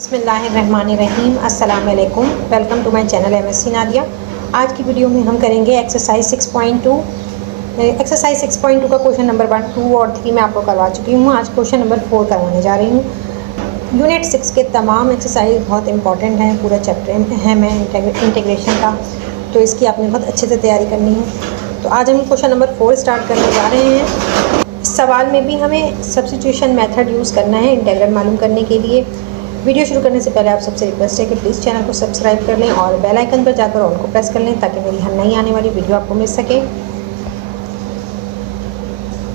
बिस्मिल्लाहिर्रहमानिर्रहीम अस्सलाम वालेकुम। Welcome to my channel MSc Nadia. आज की वीडियो में हम करेंगे एक्सरसाइज 6.2। एक्सरसाइज 6.2 का क्वेश्चन नंबर 1, 2 और 3 मैं आपको करवा चुकी हूँ। आज क्वेश्चन नंबर 4 करवाने जा रही हूँ। यूनिट 6 के तमाम एक्सरसाइज बहुत इंपॉर्टेंट हैं, पूरा चैप्टर अहम है इंटीग्रेशन का, तो इसकी आपने बहुत अच्छे से तैयारी करनी है। तो आज हम क्वेश्चन नंबर 4 स्टार्ट करने जा रहे हैं। इस सवाल में भी हमें सब्स्टिट्यूशन मेथड यूज़ करना है इंटीग्रल मालूम करने के लिए। वीडियो शुरू करने से पहले आप सबसे रिक्वेस्ट है कि प्लीज़ चैनल को सब्सक्राइब कर लें और बेल आइकन पर जाकर ऑल को प्रेस कर लें ताकि मेरी हर नई आने वाली वीडियो आपको मिल सके।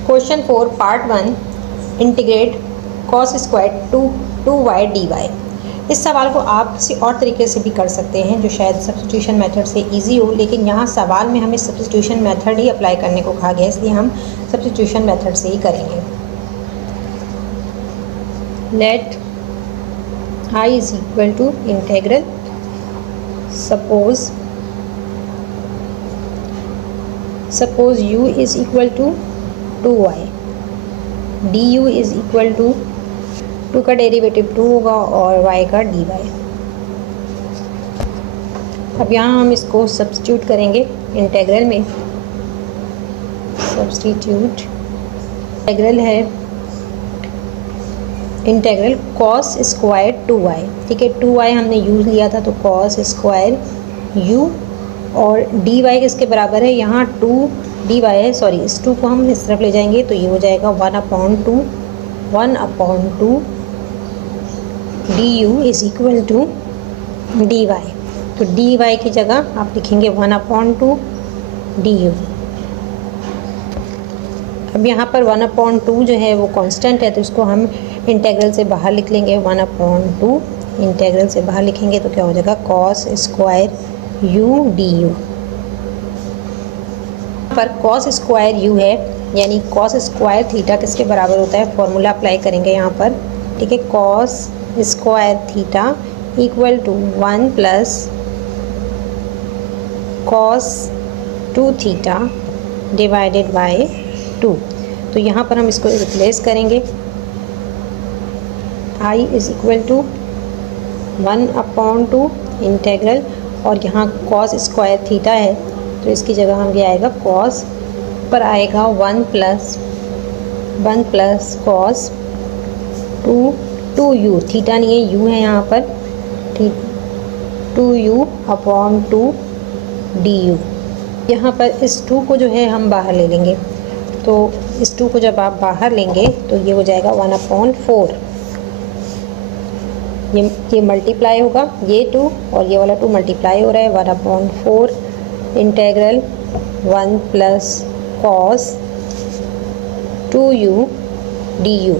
Question 4 part 1 integrate cos square 2y dy। इस सवाल को आप किसी और तरीके से भी कर सकते हैं जो शायद सब्स्टिट्यूशन मेथड से इजी हो, लेकिन यहाँ सवाल में हमें सब्स्टिट्यूशन मेथड ही अप्लाई करने को कहा गया, इसलिए हम सब्स्टिट्यूशन मेथड से ही करेंगे। Let I is equal to integral suppose u is equal to 2y, du is equal to 2 का डेरिवेटिव 2 होगा और y का dy। अब यहाँ हम इसको सब्स्टिट्यूट करेंगे इंटीग्रल में। सब्स्टिट्यूट इंटीग्रल है इंटीग्रल कॉस स्क्वायर 2y, ठीक है। 2y हमने यूज़ लिया था तो कॉस स्क्वायर u और dy किसके बराबर है, यहाँ 2 dy है, सॉरी इस 2 को हम इस तरफ ले जाएंगे तो ये हो जाएगा 1/2 du is equal to dy। तो dy की जगह आप लिखेंगे 1/2 du। अब यहाँ पर 1/2 जो है वो कांस्टेंट है तो इसको हम इंटीग्रल से बाहर लिख लेंगे। 1/2 इंटीग्रल से बाहर लिखेंगे तो क्या हो जाएगा, कॉस स्क्वायर u du। पर कॉस स्क्वायर u है, यानी कॉस स्क्वायर थीटा किसके बराबर होता है, फॉर्मूला अप्लाई करेंगे यहाँ पर, ठीक है। Cos square theta equal to 1 plus cos 2 theta divided by 2। तो यहाँ पर हम इसको रिप्लेस करेंगे। I is equal to 1/2 integral और यहाँ कॉस स्क्वायर थीटा है तो इसकी जगह हम ये आएगा कॉस पर आएगा 1 प्लस कॉस 2u, थीटा नहीं है u है यहाँ पर, 2u/2 du। यहाँ पर इस 2 को जो है हम बाहर ले लेंगे, तो इस 2 को जब आप बाहर लेंगे तो ये हो जाएगा 1/4। ये मल्टीप्लाई होगा, ये 2 और ये वाला 2 मल्टीप्लाई हो रहा है। 1/4 integral 1 plus cos 2u du।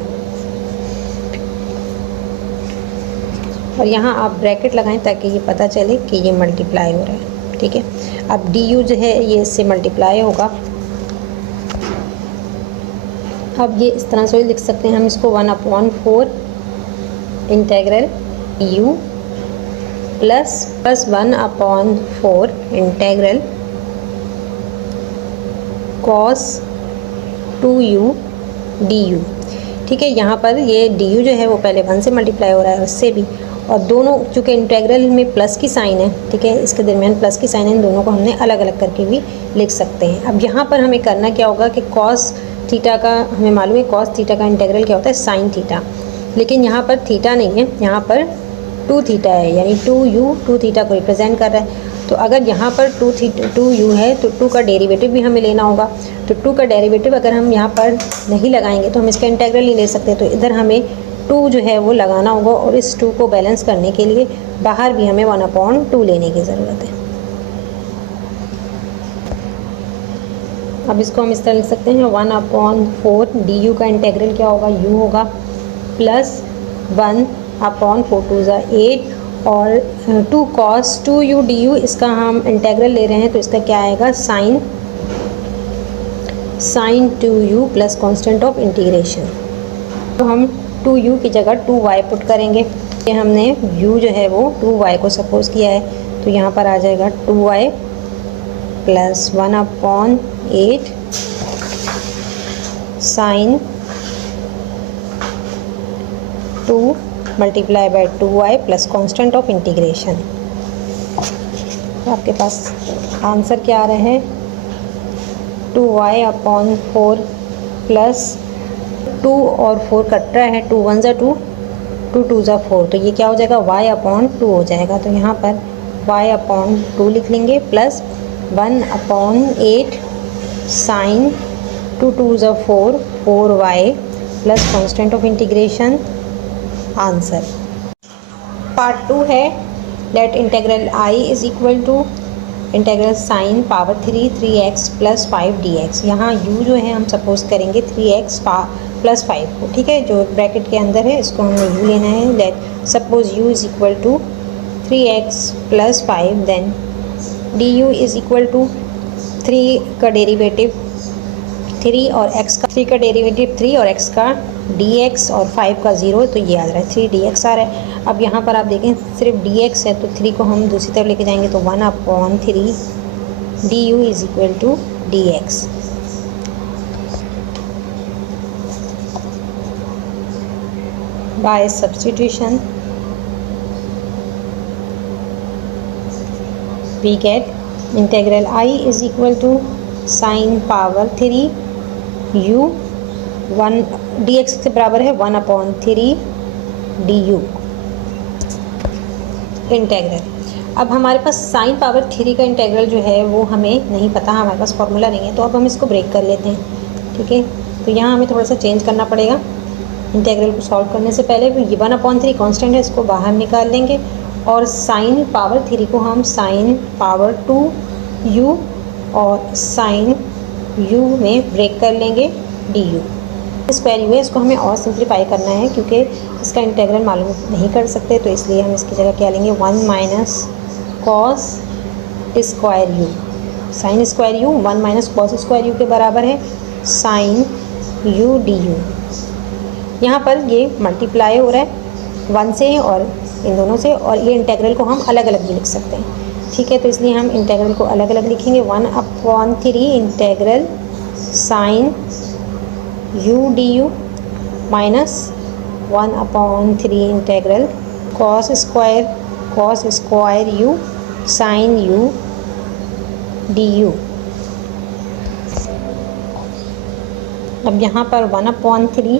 और यहाँ आप ब्रैकेट लगाएं ताकि ये पता चले कि ये मल्टीप्लाई हो रहा है, ठीक है। अब du जो है ये इससे मल्टीप्लाई होगा। अब ये इस तरह से लिख सकते हैं हम इसको 1/4 integral u plus 1/4 integral cos 2u du, ठीक है। यहाँ पर ये du जो है वो पहले 1 से मल्टीप्लाई हो रहा है उससे भी, और दोनों चूँकि इंटीग्रल में प्लस की साइन है, ठीक है, इसके दरमियान प्लस की साइन है, इन दोनों को हमने अलग अलग करके भी लिख सकते हैं। अब यहाँ पर हमें करना क्या होगा कि कॉस थीटा का हमें मालूम है, कॉस थीटा का इंटीग्रल क्या होता है, साइन थीटा, लेकिन यहाँ पर थीटा नहीं है, यहाँ पर 2 थीटा है, यानी 2 थीटा को रिप्रेजेंट कर रहा है। तो अगर यहाँ पर 2u है तो 2 का डेरिवेटिव भी हमें लेना होगा। तो 2 का डेरिवेटिव अगर हम यहाँ पर नहीं लगाएंगे तो हम इसका इंटीग्रल नहीं ले सकते, तो इधर हमें 2 जो है वो लगाना होगा और इस 2 को बैलेंस करने के लिए बाहर भी हमें 1/2 लेने की ज़रूरत है। अब इसको हम इस तरह लिख सकते हैं 1/4 du का इंटीग्रल क्या होगा, u होगा प्लस 1/4 2 8 और 2 cos 2u du, इसका हम इंटीग्रल ले रहे हैं तो इसका क्या आएगा, sine 2u plus constant of integration. तो हम 2u की जगह 2y पुट करेंगे। ये हमने u जो है वो 2y को सपोज किया है, तो यहाँ पर आ जाएगा 2y plus 1/8 sine 2 multiply by 2y plus constant of integration. तो आपके पास आंसर क्या आ रहा है, 2y/4 प्लस 2 और 4 कट रहा है, 2 1 ज़ा 2, 2 2 ज़ा 4, तो ये क्या हो जाएगा y/2 हो जाएगा। तो यहाँ पर y/2 लिख लेंगे प्लस 1/8 साइन 2 2 ज़ा 4, 4y plus constant of integration. Answer part 2 है, let integral I is equal to integral sine power 3x plus 5 dx। यहाँ u जो है हम सपोज करेंगे 3x प्लस 5 को, ठीक है, जो ब्रैकेट के अंदर है इसको हमें u लेना है। Let suppose u is equal to 3x plus 5, then du is equal to 3 का डेरिवेटिव 3 और x का 3 का डेरिवेटिव 3 और x का dx और 5 का 0, तो ये आ रहा है 3 dx आ रहा है। अब यहाँ पर आप देखें सिर्फ dx है तो 3 को हम दूसरी तरफ लेके जाएंगे तो 1/3 du is equal to dx। By substitution we get integral I is equal to sine power 3 u 1 dx से बराबर है 1/3 du इंटेग्रल। अब हमारे पास साइन पावर 3 का इंटेग्रल जो है वो हमें नहीं पता, हमारे पास फॉर्मूला नहीं है, तो अब हम इसको ब्रेक कर लेते हैं, ठीक है। तो यहाँ हमें थोड़ा सा चेंज करना पड़ेगा। इंटेग्रल को सॉल्व करने से पहले ये 1/3 कांस्टेंट है, इसको बाहर निकाल लेंगे और साइन पावर 3 को हम साइन पावर 2u और साइन u में ब्रेक कर लेंगे du। स्क्वायर यू है, इसको हमें और सिंप्लीफाई करना है क्योंकि इसका इंटेग्रल मालूम नहीं कर सकते, तो इसलिए हम इसकी जगह क्या लेंगे 1 minus cos square you, sine square you 1 minus cos square you के बराबर है साइन यू डी यू। यहाँ पर ये मल्टीप्लाई हो रहा है 1 से और इन दोनों से, और ये इंटेग्रल को हम अलग अलग भी लिख सकते हैं, ठीक है। तो इसलिए हम इंटेग्रल को अलग अलग लिखेंगे 1/3 integral sine u du minus 1/3 integral cos square u sine u du। अब यहाँ पर 1/3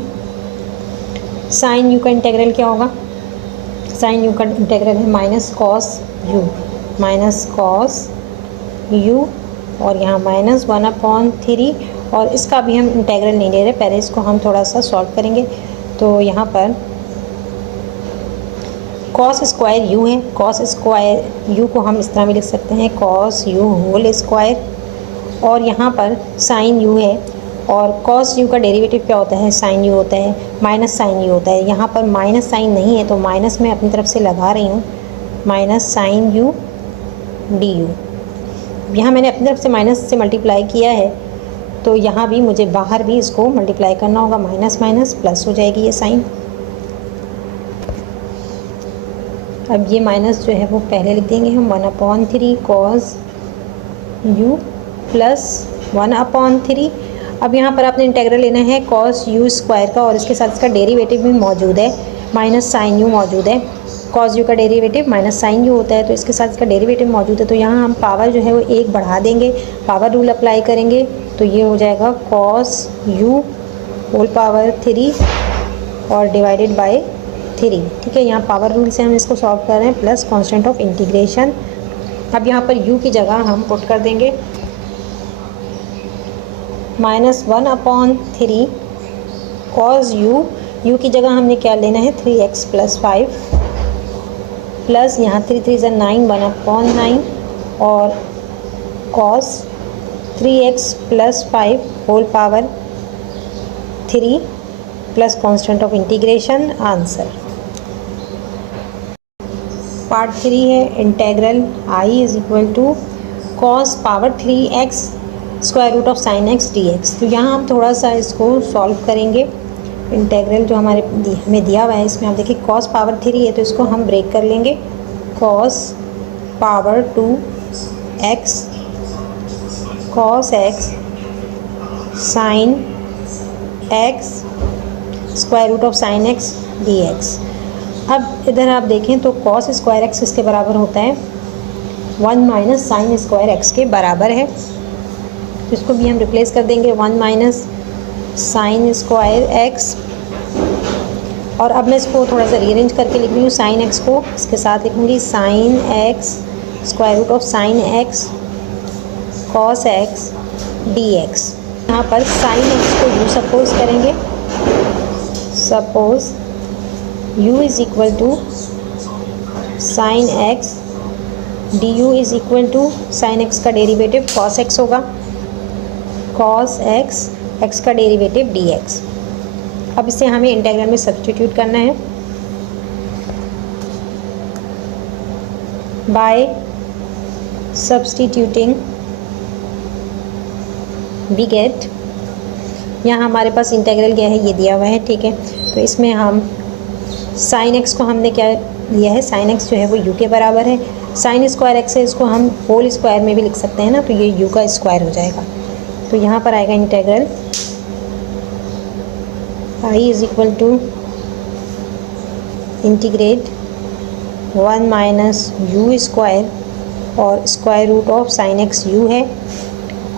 साइन u का इंटेग्रल क्या होगा, साइन u का इंटेग्रल है माइनस कॉस u और यहाँ माइनस 1/3, और इसका भी हम इंटेग्रल नहीं ले रहे, पहले इसको हम थोड़ा सा सॉल्व करेंगे। तो यहाँ पर कॉस स्क्वायर यू है, कॉस स्क्वायर यू को हम इस तरह भी लिख सकते हैं कॉस यू होल स्क्वायर, और यहाँ पर साइन यू है, और कॉस यू का डेरिवेटिव क्या होता है, साइन यू होता है, माइनस साइन यू होता है। यहाँ पर माइनस साइन नहीं है तो माइनस मैं अपनी तरफ से लगा रही हूँ, minus sine u d u. यहाँ मैंने अपनी तरफ से माइनस से मल्टीप्लाई किया है, तो यहाँ भी मुझे बाहर भी इसको मल्टीप्लाई करना होगा, माइनस माइनस प्लस हो जाएगी ये साइन। अब ये माइनस जो है वो पहले लिख देंगे हम 1/3 कॉस यू प्लस 1/3। अब यहाँ पर आपने इंटेग्रल लेना है कॉस यू स्क्वायर का, और इसके साथ इसका डेरिवेटिव भी मौजूद है, माइनस साइन यू मौजूद है। कॉस यू का डेरिवेटिव माइनस साइन यू होता है, तो इसके साथ इसका डेरिवेटिव मौजूद है, तो यहाँ हम पावर जो है वो 1 बढ़ा देंगे, पावर रूल अप्लाई करेंगे, तो ये हो जाएगा कॉस यू होल पावर 3 और डिवाइडेड बाय 3, ठीक है। यहाँ पावर रूल से हम इसको सॉल्व कर रहे हैं, प्लस कांस्टेंट ऑफ इंटीग्रेशन। अब यहाँ पर u की जगह हम पुट कर देंगे माइनस 1/3 कॉस यू की जगह हमने क्या लेना है 3x प्लस 5 प्लस यहाँ 3 3 ज़ा 9 1/9 और cos 3x plus 5 whole power 3 plus constant of integration. Answer part 3 है, integral I is equal to cos power 3x square root of sine x dx। तो यहाँ हम थोड़ा सा इसको सॉल्व करेंगे। इंटेग्रल जो हमें दिया हुआ है इसमें आप देखिए कॉस पावर 3 है, तो इसको हम ब्रेक कर लेंगे, cos power 2x cos x sine x square root of sine x dx। अब इधर आप देखें तो कॉस स्क्वायर एक्स इसके बराबर होता है 1 माइनस साइन स्क्वायर एक्स के बराबर है। तो इसको भी हम रिप्लेस कर देंगे 1 माइनस साइन स्क्वायर एक्स। और अब मैं इसको थोड़ा सा रीअरेंज करके लिख रही हूँ साइन एक्स को, इसके साथ लिखूँगी sine x square root of sine x cos x d x. यहाँ पर साइन एक्स को यू सपोज करेंगे, suppose u is equal to sine x d u is equal to sine x का derivative cos x होगा, cos x x का derivative d x. अब इसे हमें इंटीग्रल में सब्स्टिट्यूट करना है। बाय सब्स्टिट्यूटिंग वी गेट, यहाँ हमारे पास इंटीग्रल क्या है ये दिया हुआ है, ठीक है। तो इसमें हम साइन एक्स को हमने क्या लिया है, साइन एक्स जो है वो यू के बराबर है। साइन स्क्वायर एक्स है, इसको हम होल स्क्वायर में भी लिख सकते हैं ना, तो ये यू का स्क्वायर हो जाएगा। तो यहाँ पर आएगा integral I is equal to integrate 1 minus u square और square root of sine x u है,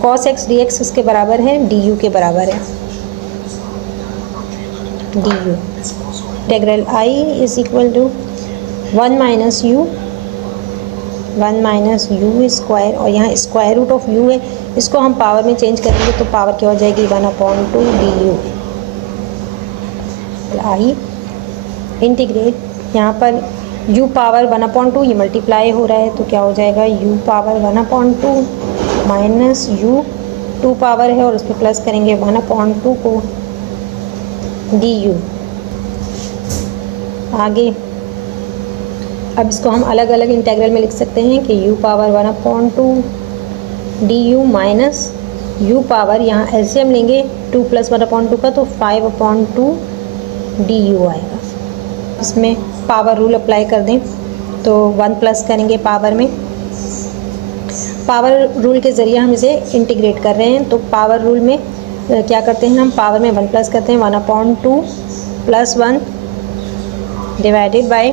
कॉस एक्स डी एक्स इसके बराबर है, डी यू के बराबर है, d u. Integral I is equal to 1 minus u square, और यहाँ स्क्वायर रूट ऑफ यू है, इसको हम पावर में चेंज करेंगे तो पावर क्या हो जाएगी 1/2 डी यू। आई इंटीग्रेट, यहाँ पर u पावर 1/2 ये मल्टीप्लाई हो रहा है तो क्या हो जाएगा u power 1/2 minus u 2 power है और उस पर प्लस करेंगे 1/2 को du। आगे अब इसको हम अलग अलग इंटीग्रल में लिख सकते हैं कि u power 1/2 du minus u power, यहाँ एलसीएम लेंगे 2 + 1/2 का तो 5/2 du आएगा। इसमें पावर रूल अप्लाई कर दें तो 1 प्लस करेंगे पावर में, पावर रूल के ज़रिए हम इसे इंटीग्रेट कर रहे हैं। तो पावर रूल में क्या करते हैं हम, पावर में 1 प्लस करते हैं 1/2 + 1 डिवाइडेड बाय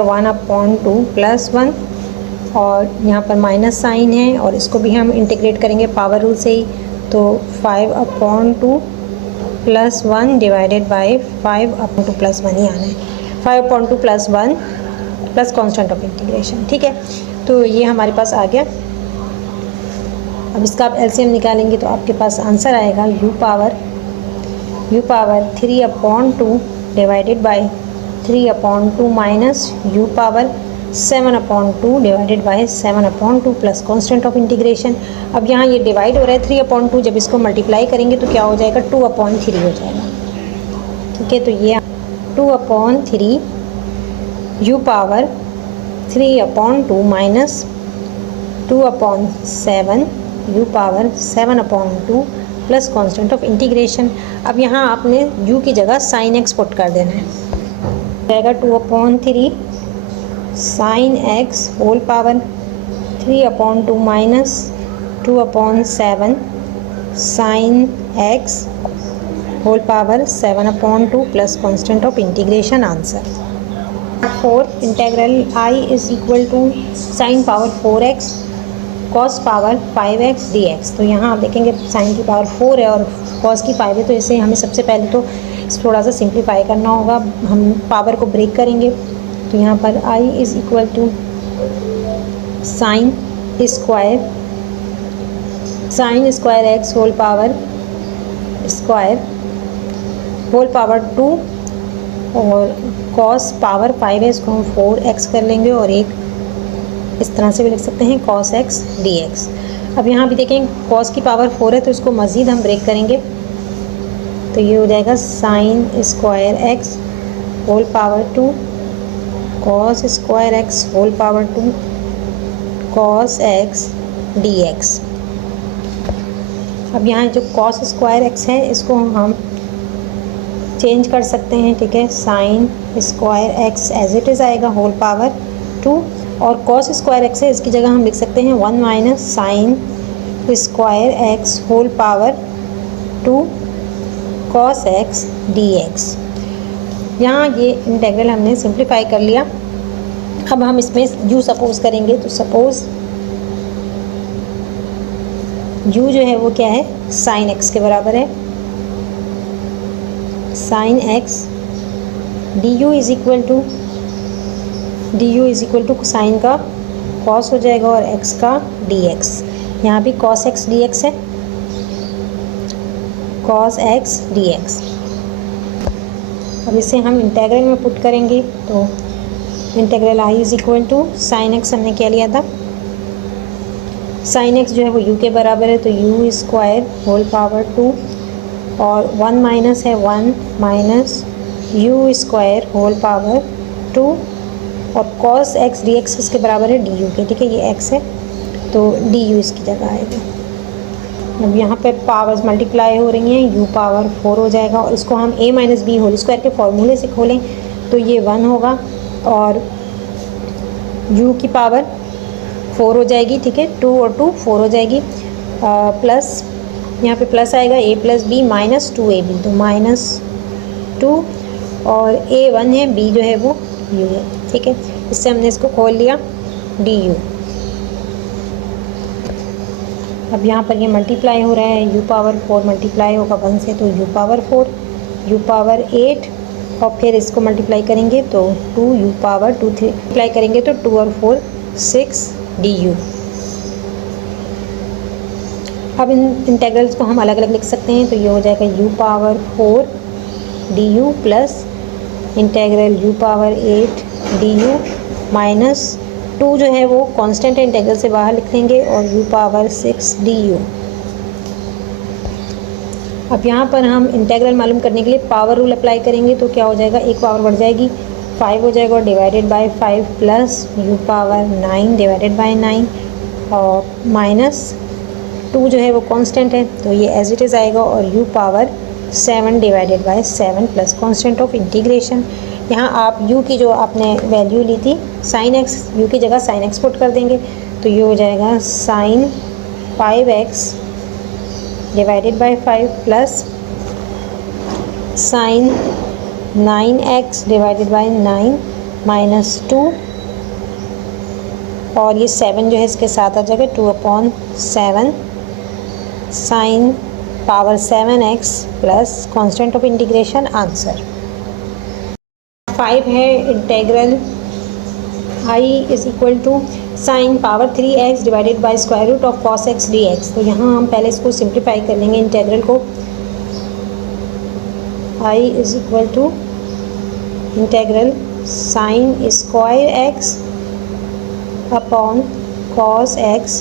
1/2 + 1, और यहाँ पर माइनस साइन है और इसको भी हम इंटीग्रेट करेंगे पावर रूल से ही, तो 5/2 + 1 डिवाइडेड बाय 5/2 + 1 ही आना है, 5/2 + 1 प्लस कांस्टेंट ऑफ इंटीग्रेशन, ठीक है। तो ये हमारे पास आ गया। अब इसका आप एलसीएम निकालेंगे तो आपके पास आंसर आएगा u power 3/2 divided by 3/2 minus u power 7/2 divided by 7/2 plus constant of integration. अब यहाँ ये डिवाइड हो रहा है 3/2, जब इसको मल्टीप्लाई करेंगे तो क्या हो जाएगा 2/3 हो जाएगा, ठीक है। तो ये 2/3 u power 3/2 minus 2/7 u power 7/2 plus constant of integration. अब यहाँ आपने u की जगह साइन एक्स पुट कर देना है, जाएगा 2/3 sine x whole power 3/2 minus 2/7 sine x whole power 7/2 plus constant of integration. Answer 4 integral I is equal to sine power 4x cos power 5x dx। तो यहाँ आप देखेंगे साइन की पावर 4 है और कॉस की 5 है, तो इसे हमें सबसे पहले तो थोड़ा सा सिंप्लीफाई करना होगा, हम पावर को ब्रेक करेंगे। तो यहाँ पर i is equal to sine square x whole power 2 और कॉस पावर 5 है, इसको हम 4x कर लेंगे और एक इस तरह से भी लिख सकते हैं cos x dx। अब यहाँ भी देखें cos की पावर 4 है तो इसको मज़ीद हम ब्रेक करेंगे, तो ये हो जाएगा sine square x whole power 2 cos square x whole power 2 cos x dx। अब यहाँ जो cos स्क्वायर x है इसको हम चेंज कर सकते हैं, ठीक है। Sine square x as it is आएगा होल पावर 2 और cos स्क्वायर एक्स है इसकी जगह हम लिख सकते हैं 1 minus sine square x whole power 2 cos x dx। यहाँ ये इंटेग्रल हमने सिंप्लीफाई कर लिया। अब हम इसमें u सपोज करेंगे, तो सपोज u जो है वो क्या है, साइन x के बराबर है। Sine x du is equal to sine का कॉस हो जाएगा और x का dx। यहाँ भी cos x dx है, cos x dx। अब इसे हम इंटेग्रल में पुट करेंगे, तो integral i is equal to sine x हमने क्या लिया था, साइन x जो है वो u के बराबर है, तो u स्क्वायर होल पावर 2 और 1 माइनस है 1 minus u square whole power 2 और cos x dx इसके बराबर है du के। ठीक है, ये x है तो du इसकी जगह आएगा। अब यहाँ पे पावर्स मल्टीप्लाई हो रही हैं, u पावर 4 हो जाएगा और इसको हम a minus B whole square के फॉर्मूले से खोलें तो ये 1 होगा और u की पावर 4 हो जाएगी। ठीक है, 2 और 2 4 हो जाएगी, प्लस यहाँ पे प्लस आएगा a plus B minus 2ab, तो माइनस 2 और a 1 है, b जो है वो u है। ठीक है, इससे हमने इसको खोल लिया du। अब यहाँ पर ये मल्टीप्लाई हो रहा है, u पावर 4 मल्टीप्लाई होगा 1 से, तो u पावर 4, u पावर 8 और फिर इसको मल्टीप्लाई करेंगे तो 2 u पावर 2 3 मल्टीप्लाई करेंगे तो 2 और 4 6 du। अब इन इंटेग्रल्स को हम अलग अलग लिख सकते हैं, तो ये हो जाएगा u power 4 du plus integral u power 8 du minus 2 जो है वो कांस्टेंट है, इंटेग्रल से बाहर लिख देंगे और u पावर 6 du। अब यहाँ पर हम इंटेग्रल मालूम करने के लिए पावर रूल अप्लाई करेंगे, तो क्या हो जाएगा, एक पावर बढ़ जाएगी 5 हो जाएगा और divided by 5 plus u power 9 divided by 9 और माइनस 2 जो है वो कांस्टेंट है तो ये एज इट इज़ आएगा और u power 7 divided by 7 plus constant of integration. यहाँ आप u की जो आपने वैल्यू ली थी साइन x, u की जगह साइन x पुट कर देंगे तो ये हो जाएगा sine 5x divided by 5 plus sine 9x divided by 9 minus 2 और ये 7 जो है इसके साथ आ जाएगा 2/7 sine power 7x plus constant of integration answer 5 है। Integral i is equal to sine power 3x divided by square root of cos x dx। तो यहाँ हम पहले इसको सिंप्लीफाई कर लेंगे इंटेग्रल को। i is equal to integral sine square x upon cos x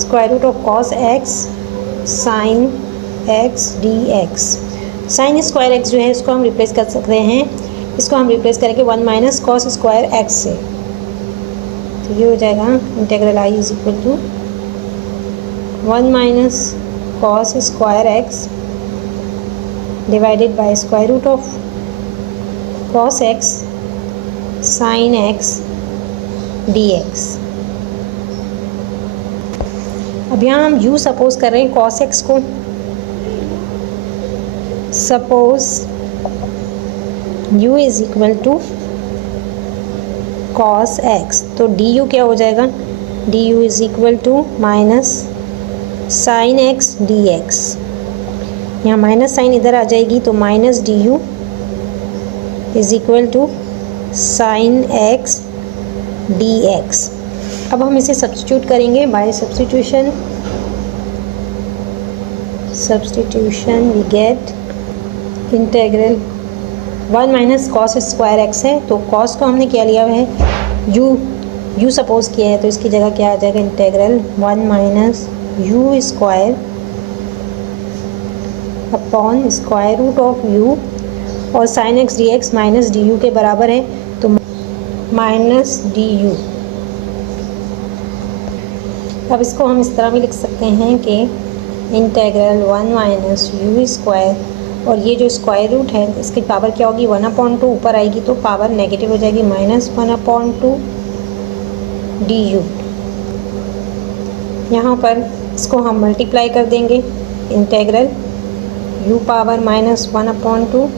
square root of cos x sine x dx। Sine square x जो है इसको हम रिप्लेस कर सकते हैं, इसको हम रिप्लेस करेंगे 1 माइनस कॉस स्क्वायर x से, तो ये हो जाएगा integral i is equal to 1 minus cos square x divided by square root of cos x sine x dx। अब यहाँ हम u सपोज कर रहे हैं cos x को। Suppose u is equal to cos x, तो du क्या हो जाएगा, du is equal to minus sine x dx। यहाँ माइनस साइन इधर आ जाएगी तो minus du is equal to sine x dx। अब हम इसे सब्स्टिट्यूट करेंगे by substitution we get integral 1 minus cos square x है, तो कॉस को हमने क्या लिया हुआ है u सपोज किया है, तो इसकी जगह क्या आ जाएगा integral 1 minus u square upon square root of u और sine x dx minus du के बराबर है, तो माइनस du। अब इसको हम इस तरह भी लिख सकते हैं कि इंटेग्रल 1 माइनस u स्क्वायर और ये जो स्क्वायर रूट है इसकी पावर क्या होगी 1/2 ऊपर आएगी तो पावर नेगेटिव हो जाएगी माइनस 1/2 du। यहाँ पर इसको हम मल्टीप्लाई कर देंगे इंटेग्रल u पावर -1/2।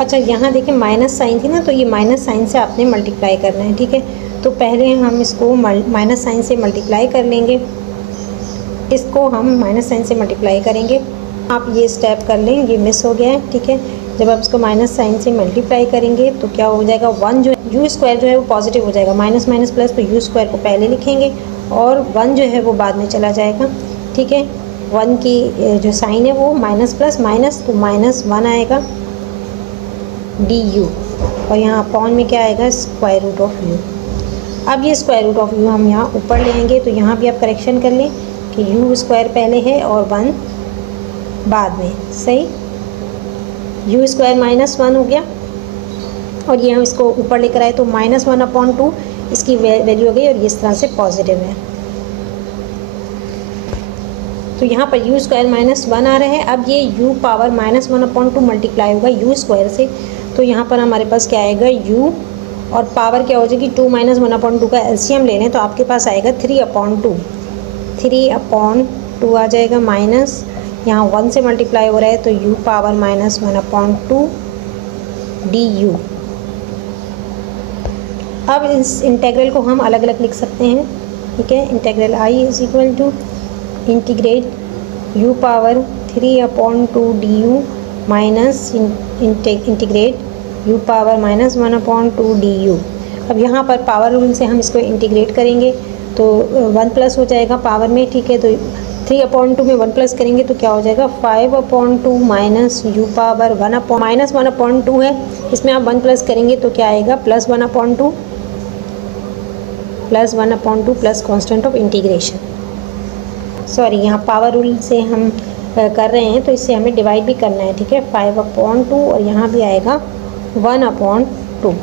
अच्छा यहाँ देखिए माइनस साइन थी ना, तो ये माइनस साइन से आपने मल्टीप्लाई करना है, ठीक है। तो पहले हम इसको माइनस साइन से मल्टीप्लाई कर लेंगे, इसको हम माइनस साइन से मल्टीप्लाई करेंगे। आप ये स्टेप कर लें, ये मिस हो गया है, ठीक है। जब आप इसको माइनस साइन से मल्टीप्लाई करेंगे तो क्या हो जाएगा, 1 जो यू स्क्वायर जो है वो पॉजिटिव हो जाएगा, माइनस माइनस प्लस, तो यू स्क्वायर को पहले लिखेंगे और 1 जो है वो बाद में चला जाएगा, ठीक है। 1 की जो साइन है वो माइनस प्लस माइनस, तो -1 आएगा डी यू, और यहाँ अपॉन में क्या आएगा, स्क्वायर रूट ऑफ यू। अब ये स्क्वायर रूट ऑफ यू हम यहाँ ऊपर ले आएंगे, तो यहाँ भी आप करेक्शन कर लें कि यू स्क्वायर पहले है और 1 बाद में, सही। यू स्क्वायर -1 हो गया, और ये हम इसको ऊपर लेकर आए तो -1/2 इसकी वैल्यू हो गई, और ये इस तरह से पॉजिटिव है। तो यहाँ पर यू स्क्वायर -1 आ रहा है। अब ये यू पावर -1/2 मल्टीप्लाई होगा यू स्क्वायर से, तो यहाँ पर हमारे पास क्या आएगा, यू और पावर क्या हो जाएगी 2 - 1/2 का एलसीएम ले लें तो आपके पास आएगा 3/2, 3/2 आ जाएगा, माइनस यहाँ 1 से मल्टीप्लाई हो रहा है तो u पावर -1/2 डी यू। अब इस इंटेग्रल को हम अलग अलग लिख सकते हैं, ठीक है। Integral i is equal to integrate u power 3/2 d u minus integrate u power -1/2 d u. अब यहाँ पर पावर रूल से हम इसको इंटीग्रेट करेंगे तो 1 प्लस हो जाएगा पावर में, ठीक है। तो 3/2 में 1 प्लस करेंगे तो क्या हो जाएगा, 5/2 माइनस यू पावर -1/2 है, इसमें आप 1 प्लस करेंगे तो क्या आएगा, +1/2 plus constant of integration. Sorry, यहाँ पावर रूल से हम कर रहे हैं तो इससे हमें डिवाइड भी करना है, ठीक है। 5/2 और यहाँ भी आएगा 1/2,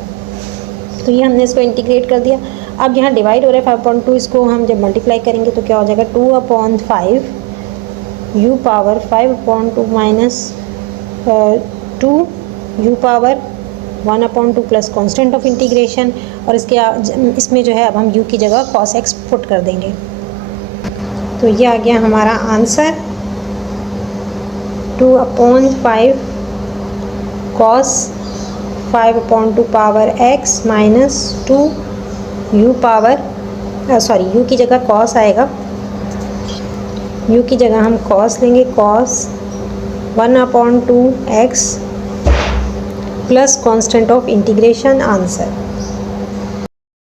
तो ये हमने इसको इंटीग्रेट कर दिया। अब यहाँ डिवाइड हो रहा है 5/2, इसको हम जब मल्टीप्लाई करेंगे तो क्या हो जाएगा, 2/5 u power 5/2 minus 2 u power 1/2 plus constant of integration, और इसमें जो है अब हम u की जगह cos x पुट कर देंगे। तो ये आ गया हमारा answer, 2/5 cos 5/2 power x minus 2 u power u की जगह cos आएगा, u की जगह हम cos लेंगे, cos 1/2 x plus constant of integration, answer.